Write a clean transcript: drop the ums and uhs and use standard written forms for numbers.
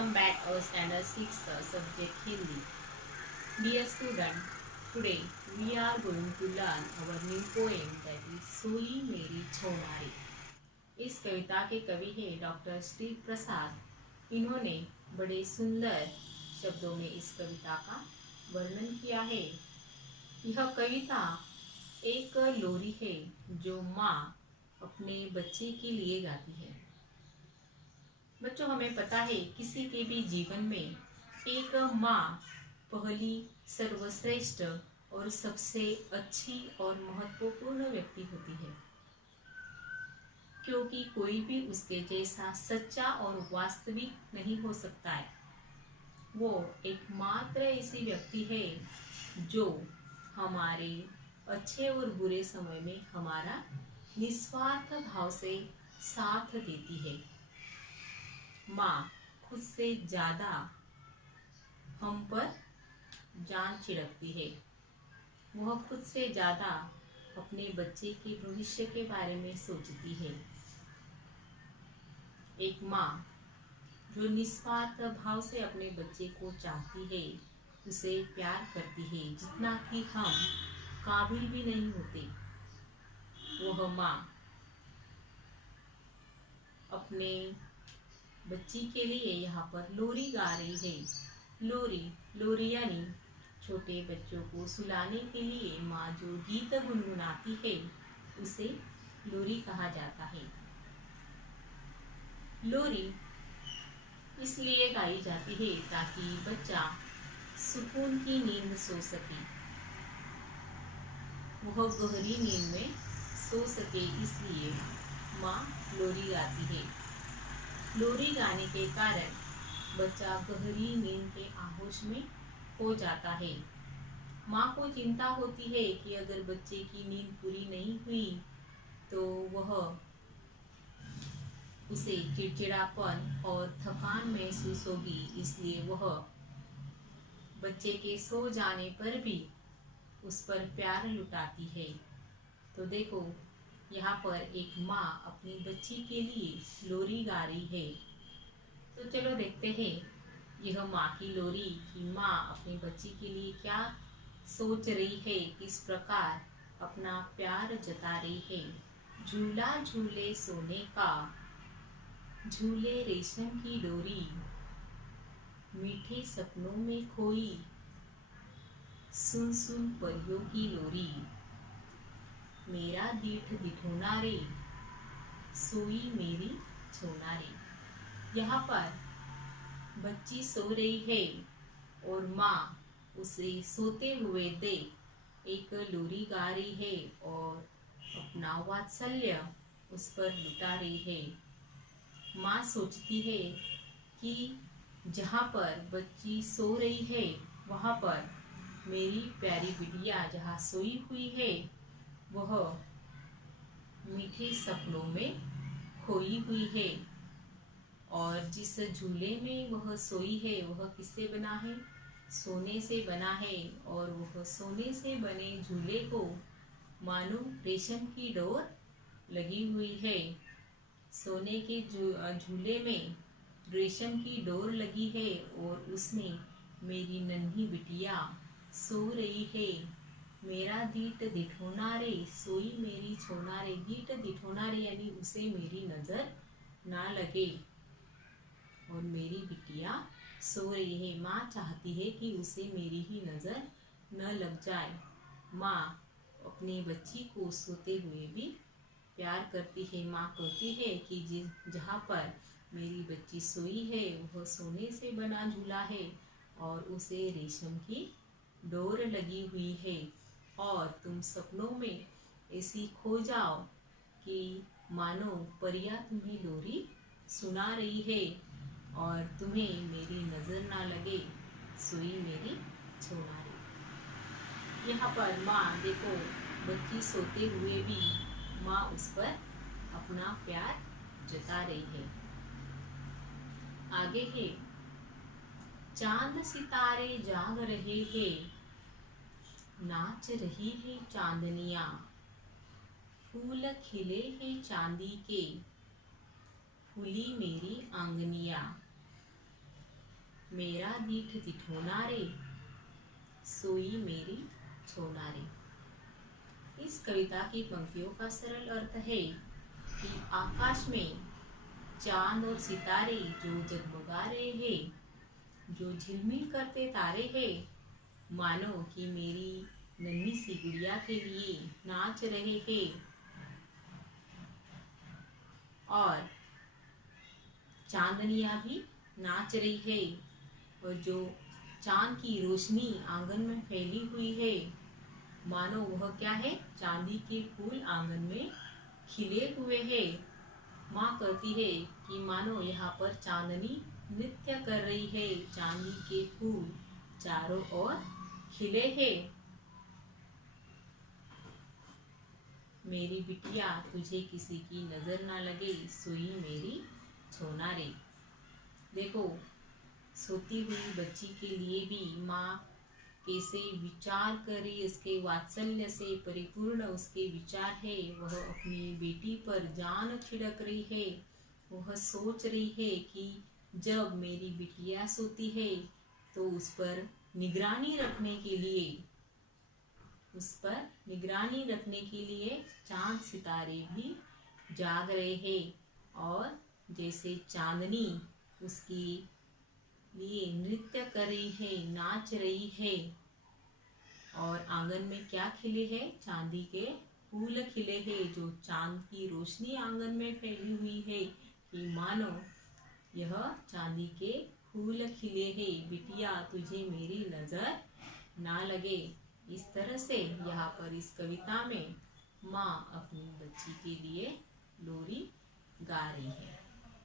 welcome back our standard 6 subject Hindi. Dear student, today we are going to learn our new poem that is सोई मेरी छोनारी. इस कविता के कवि है doctor Steve प्रसाद. इन्होंने बड़े सुंदर शब्दों में इस कविता का वर्णन किया है. यह कविता एक लोरी है जो माँ अपने बच्चे के लिए गाती है. बच्चों, हमें पता है किसी के भी जीवन में एक माँ पहली, सर्वश्रेष्ठ और सबसे अच्छी और महत्वपूर्ण व्यक्ति होती है, क्योंकि कोई भी उसके जैसा सच्चा और वास्तविक नहीं हो सकता है. वो एकमात्र ऐसी व्यक्ति है जो हमारे अच्छे और बुरे समय में हमारा निस्वार्थ भाव से साथ देती है. माँ खुद से ज़्यादा हम पर जान छिड़कती है. वह खुद से ज़्यादा अपने बच्चे के भविष्य के बारे में सोचती है. एक माँ जो निस्वार्थ भाव से अपने बच्चे को चाहती है, उसे प्यार करती है जितना कि हम काबिल भी नहीं होते. वह माँ अपने बच्ची के लिए यहाँ पर लोरी गा रही है. लोरी यानी छोटे बच्चों को सुलाने के लिए माँ जो गीत गुनगुनाती है उसे लोरी कहा जाता है. लोरी इसलिए गाई जाती है ताकि बच्चा सुकून की नींद सो सके, वह गहरी नींद में सो सके, इसलिए माँ लोरी गाती है. लोरी गाने के कारण बच्चा गहरी नींद के आहोश में हो जाता है. माँ को चिंता होती है कि अगर बच्चे की नींद पूरी नहीं हुई तो उसे चिड़चिड़ापन और थकान महसूस होगी, इसलिए वह बच्चे के सो जाने पर भी उस पर प्यार लुटाती है. तो देखो, यहाँ पर एक माँ अपनी बच्ची के लिए लोरी गा रही है. तो चलो देखते हैं यह माँ की लोरी की माँ अपनी बच्ची के लिए क्या सोच रही है, किस प्रकार अपना प्यार जता रही है. झूला झूले सोने का, झूले रेशम की डोरी, मीठे सपनों में खोई, सुन सुन परियों की लोरी, मेरा दीठ दिठोना रे, सोई मेरी छोना रे. यहाँ पर बच्ची सो रही है और माँ उसे सोते हुए देख एक लोरी गा रही है और अपना वात्सल्य उस पर लुटा रही है. माँ सोचती है कि जहाँ पर बच्ची सो रही है वहाँ पर मेरी प्यारी बिटिया जहाँ सोई हुई है वह मीठे सपनों में खोई हुई है. और जिस झूले में वह सोई है वह किससे बना है? सोने से बना है. और वह सोने से बने झूले को मानो रेशम की डोर लगी हुई है. सोने के झूले में रेशम की डोर लगी है और उसमें मेरी नन्ही बिटिया सो रही है. मेरा दीट दिठोना रे, सोई मेरी छोना रे. दीट दिठोना रे यानी उसे मेरी नजर ना लगे और मेरी बिटिया सो रही है. माँ चाहती है कि उसे मेरी ही नजर न लग जाए. माँ अपनी बच्ची को सोते हुए भी प्यार करती है. माँ कहती है कि जहाँ पर मेरी बच्ची सोई है वह सोने से बना झूला है और उसे रेशम की डोर लगी हुई है. और तुम सपनों में ऐसी खो जाओ कि मानो परियां तुम्हें लोरी सुना रही है और तुम्हें मेरी नजर ना लगे, सोई मेरी छोना रे. यहाँ पर माँ देखो, बच्ची सोते हुए भी माँ उस पर अपना प्यार जता रही है. आगे है, चांद सितारे जाग रहे हैं, नाच रही है चांदनिया, फूल खिले हैं चांदी के, फूली मेरी आंगनिया, मेरा दीठ दिठोना रे, सोई मेरी छोना रे। इस कविता की पंक्तियों का सरल अर्थ है कि आकाश में चांद और सितारे जो जगमगा रहे हैं, जो झिलमिल करते तारे हैं, मानो कि मेरी नन्ही सी गुड़िया के लिए नाच रहे हैं। और चांदनिया भी नाच रही है, और जो चांद की रोशनी आंगन में फैली हुई है, मानो वह क्या है, चांदी के फूल आंगन में खिले हुए हैं। माँ कहती है कि मानो यहाँ पर चांदनी नृत्य कर रही है, चांदी के फूल चारों ओर खिले हैं। मेरी बिटिया तुझे किसी की नजर ना लगे, सोई मेरी छोना रे। देखो, सोती हुई बच्ची के लिए भी माँ कैसे विचार करे, उसके वात्सल्य से परिपूर्ण उसके विचार है। वह अपनी बेटी पर जान छिड़क रही है। वह सोच रही है कि जब मेरी बिटिया सोती है तो उस पर निगरानी रखने के लिए चांद सितारे भी जाग रहे हैं, और जैसे चांदनी उसकी लिए नृत्य कर रही है, नाच रही है। और आंगन में क्या खिले हैं, चांदी के फूल खिले हैं, जो चांद की रोशनी आंगन में फैली हुई है कि मानो यह चांदी के फूल खिले हैं। बिटिया तुझे मेरी नजर ना लगे। इस तरह से यहाँ पर इस कविता में माँ अपनी बच्ची के लिए लोरी गा रही है।